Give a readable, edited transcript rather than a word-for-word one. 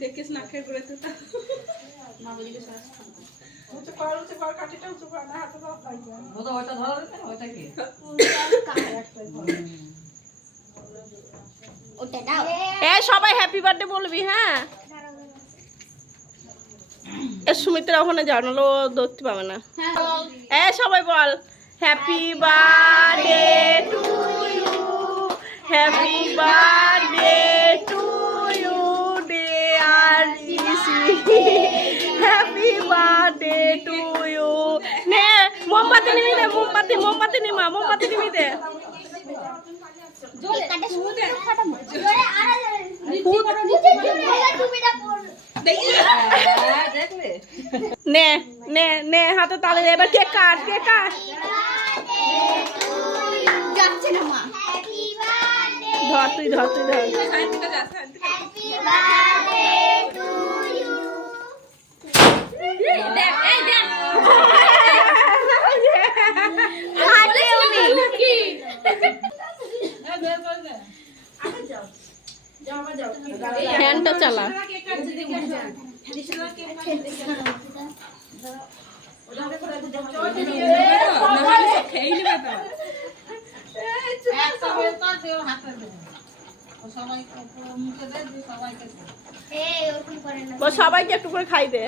দেখিস না খেয়ে করে তো মা বলি উঁচু কর কাঠিটা উঁচু কর না হাতে দাও পাই যায় ওটা ধরো ওটা কি ওটা দাও এ সবাই হ্যাপি বার্থডে বলবি হ্যাঁ এ সুমিত্রা ওখানে যাও নাহলে ও ধরতে পাবে না এ সবাই বল happy birthday to you happy birthday to you dear ইসি হ্যাপি বার্থডে টু ইউ নে মোমবাতি নিবি দে মোমবাতি নিমা মোমবাতি নিবি দে জোরে কাটে সুমুতে ফাটামো জোরে আরা দেখলে নে নে নে হাতে তালে এবার কেক কাট যাচ্ছে না মা হ্যাপি বার্থডে ধর তুই শান্তিটা যা হ্যাপি বার্থডে টু ইউ দেখ এই দেখ হাতে উনি কি ফ্যানটা চালা সবাইকে একটু করে খাই দে